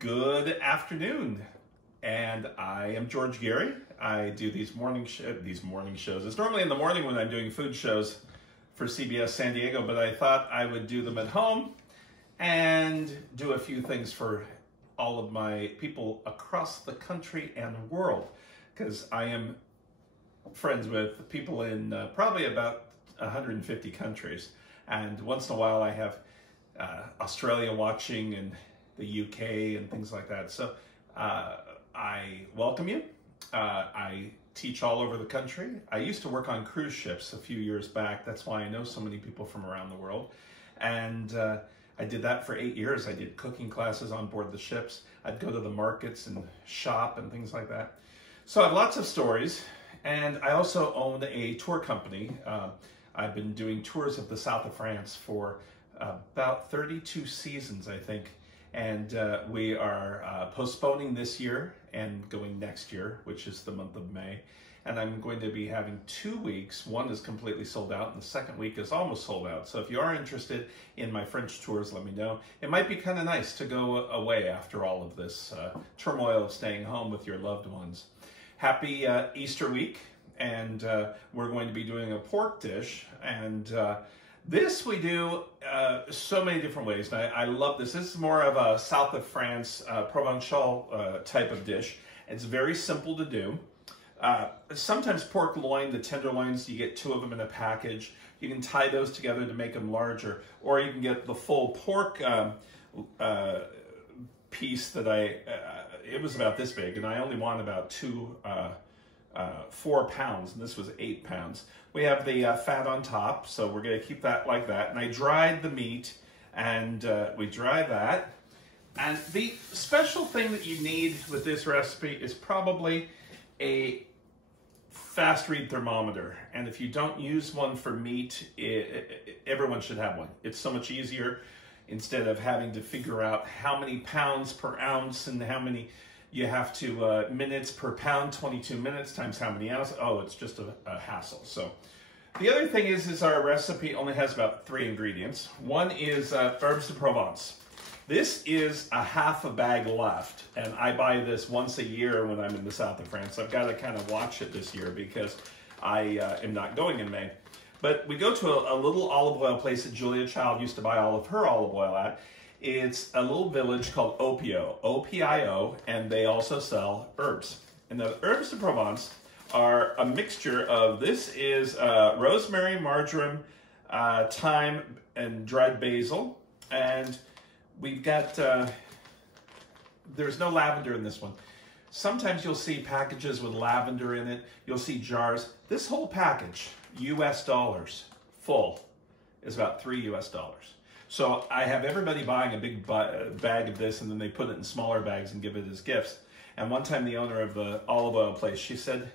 Good afternoon, and I am George Gary. I do these morning shows. It's normally in the morning when I'm doing food shows for CBS San Diego, but I thought I would do them at home and do a few things for all of my people across the country and world, because I am friends with people in probably about 150 countries, and once in a while I have Australia watching and the UK and things like that. So I welcome you. I teach all over the country. I used to work on cruise ships a few years back. That's why I know so many people from around the world. And I did that for 8 years. I did cooking classes on board the ships. I'd go to the markets and shop and things like that. So I have lots of stories. And I also own a tour company. I've been doing tours of the south of France for about 32 seasons, I think. And we are postponing this year and going next year, which is the month of May. And I'm going to be having 2 weeks. One is completely sold out, and the second week is almost sold out. So if you are interested in my French tours, let me know. It might be kind of nice to go away after all of this turmoil of staying home with your loved ones. Happy Easter week, and we're going to be doing a pork dish. And this we do so many different ways. And I love this. This is more of a south of France Provençal type of dish. It's very simple to do. Sometimes pork loin, the tenderloins, you get 2 of them in a package. You can tie those together to make them larger, or you can get the full pork piece that it was about this big, and I only want about 4 pounds, and this was 8 pounds. We have the fat on top, so we're going to keep that like that. And I dried the meat, and we dry that. And the special thing that you need with this recipe is probably a fast read thermometer. And if you don't use one for meat, everyone should have one. It's so much easier instead of having to figure out how many pounds per ounce and how many you have to minutes per pound, 22 minutes times how many ounces. Oh, it's just a hassle. So the other thing is our recipe only has about 3 ingredients. One is herbes de Provence. This is a half a bag left, and I buy this once a year when I'm in the south of France. I've got to kind of watch it this year because I am not going in May. But we go to a little olive oil place that Julia Child used to buy all of her olive oil at. It's a little village called Opio, O-P-I-O, and they also sell herbs. And the herbes de Provence are a mixture of, this is rosemary, marjoram, thyme, and dried basil. And we've got, there's no lavender in this one. Sometimes you'll see packages with lavender in it. You'll see jars. This whole package, US dollars, full, is about $3 US. So I have everybody buying a big bag of this, and then they put it in smaller bags and give it as gifts. And one time the owner of the olive oil place, she said,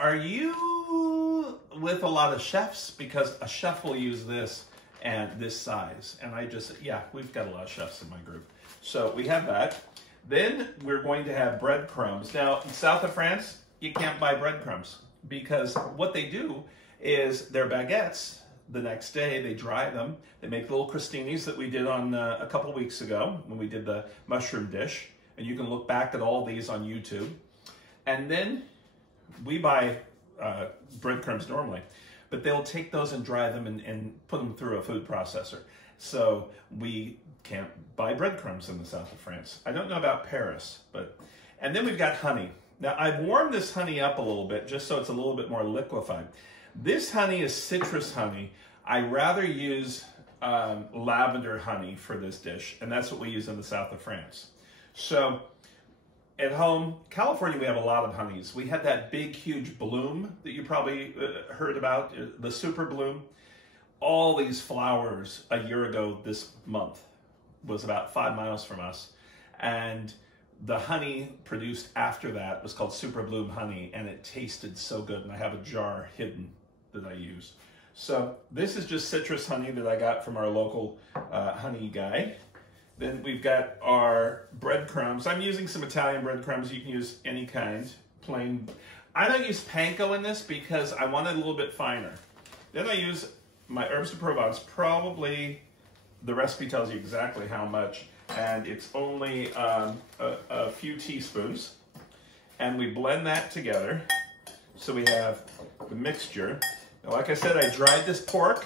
"Are you with a lot of chefs? Because a chef will use this and this size." And I just said, yeah, we've got a lot of chefs in my group. So we have that. Then we're going to have breadcrumbs. Now, in south of France, you can't buy breadcrumbs because what they do is their baguettes. The next day, they dry them. They make little crostinis that we did on a couple weeks ago when we did the mushroom dish. And you can look back at all these on YouTube. And then we buy breadcrumbs normally, but they'll take those and dry them and put them through a food processor. So we can't buy breadcrumbs in the south of France. I don't know about Paris, but... And then we've got honey. Now, I've warmed this honey up a little bit just so it's a little bit more liquefied. This honey is citrus honey. I rather use lavender honey for this dish, and that's what we use in the south of France. So at home, California, we have a lot of honeys. We had that big, huge bloom that you probably heard about, the super bloom. All these flowers a year ago this month was about 5 miles from us, and the honey produced after that was called super bloom honey, and it tasted so good, and I have a jar hidden that I use. So this is just citrus honey that I got from our local honey guy. Then we've got our breadcrumbs. I'm using some Italian breadcrumbs. You can use any kind, plain. I don't use panko in this because I want it a little bit finer. Then I use my herbes de Provence. Probably the recipe tells you exactly how much. and it's only a few teaspoons. And we blend that together so we have the mixture. Now, like I said, I dried this pork.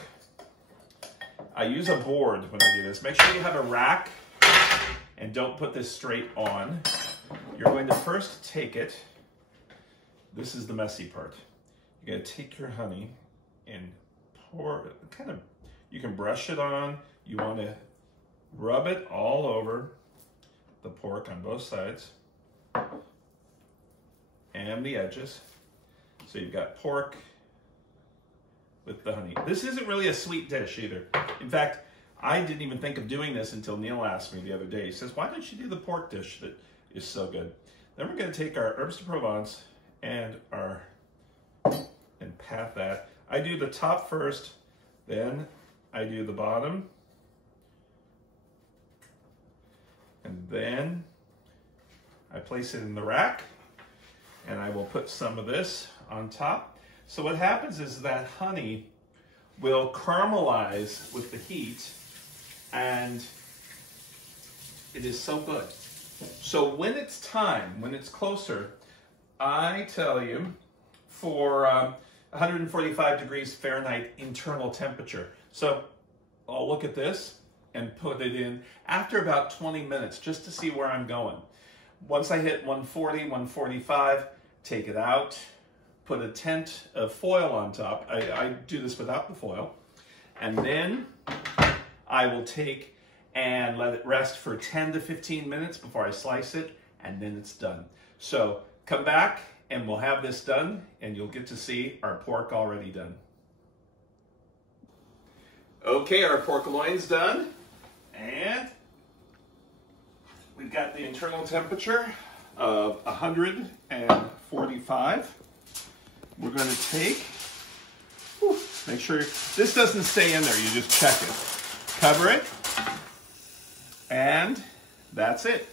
I use a board when I do this. Make sure you have a rack and don't put this straight on. You're going to first take it. This is the messy part. You're going to take your honey and pour, you can brush it on. You want to rub it all over the pork on both sides and the edges. So you've got pork with the honey. This isn't really a sweet dish either. In fact, I didn't even think of doing this until Neil asked me the other day. He says, why don't you do the pork dish that is so good? Then we're going to take our herbs de Provence and pat that. I do the top first, then I do the bottom, and then I place it in the rack, and I will put some of this on top. So what happens is that honey will caramelize with the heat, and it is so good. So when it's time, when it's closer, I tell you for 145 degrees Fahrenheit internal temperature. So I'll look at this and put it in after about 20 minutes just to see where I'm going. Once I hit 140, 145, take it out, put a tent of foil on top. I do this without the foil. And then I will take and let it rest for 10 to 15 minutes before I slice it, and then it's done. So come back and we'll have this done, and you'll get to see our pork already done. Okay, our pork loin's done, and we've got the internal temperature of 145. We're going to take, make sure this doesn't stay in there, you just check it. Cover it, and that's it.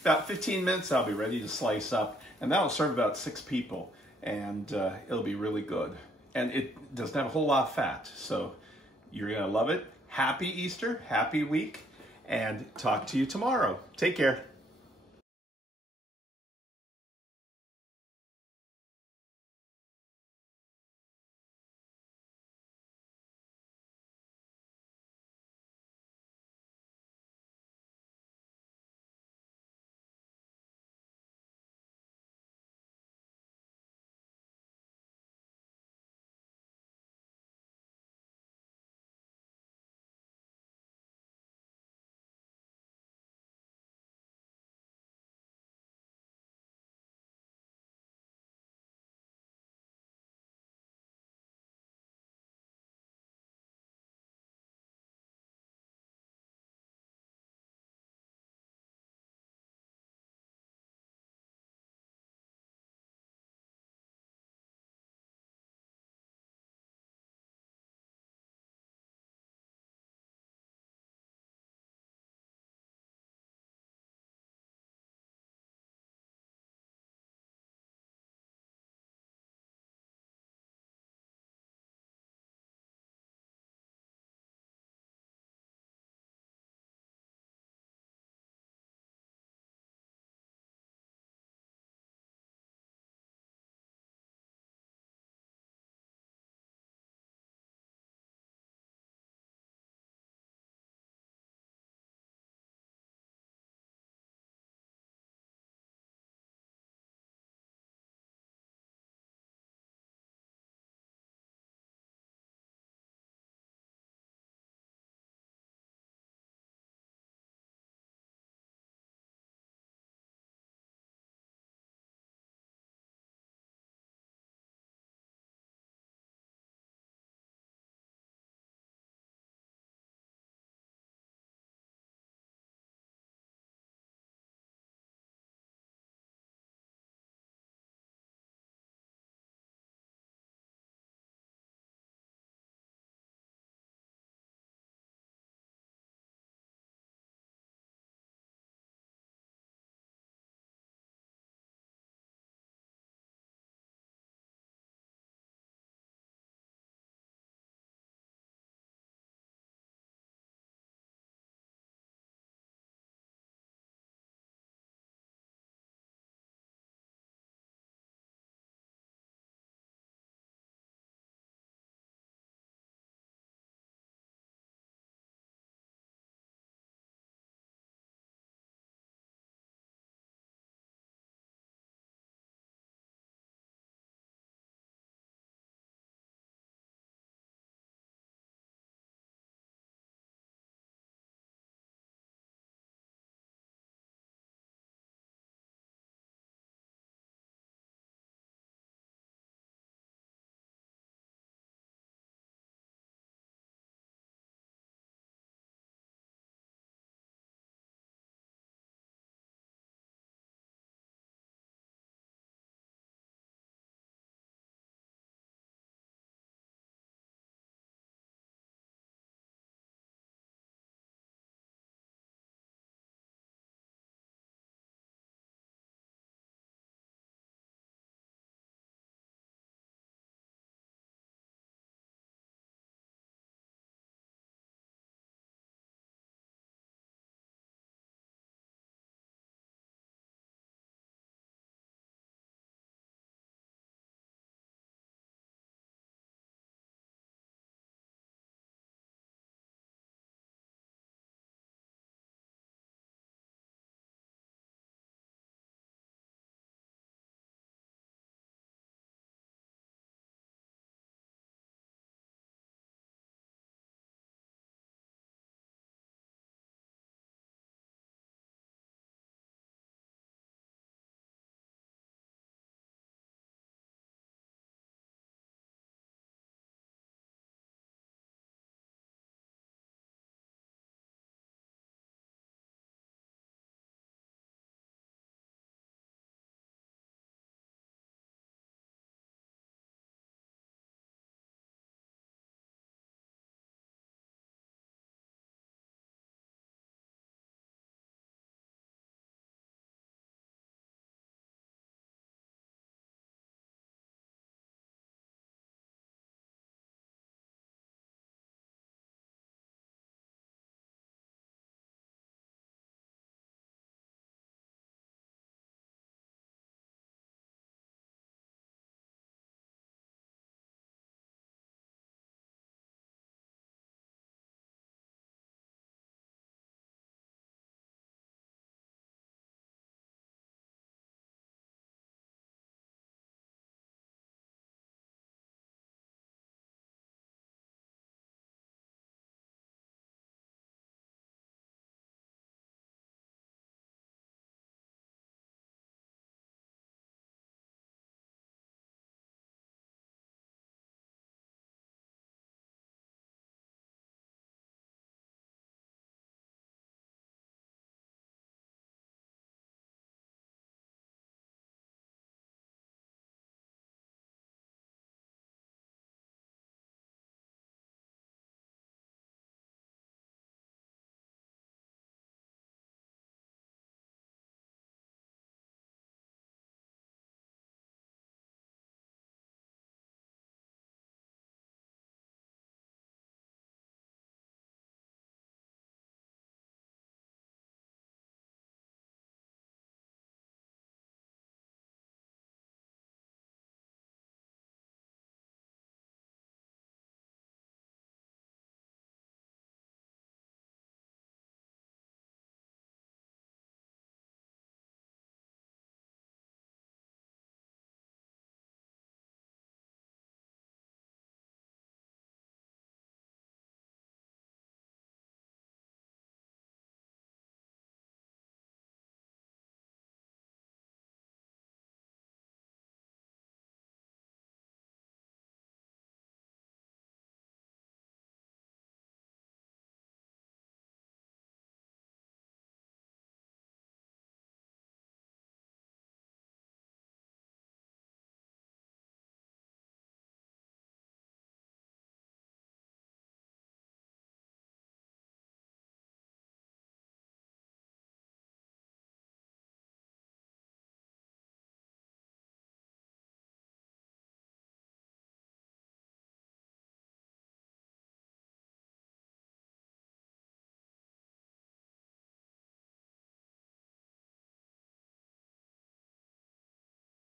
About 15 minutes, I'll be ready to slice up, and that'll serve about 6 people, and it'll be really good. And it doesn't have a whole lot of fat, so you're gonna love it. Happy Easter, happy week, and talk to you tomorrow. Take care.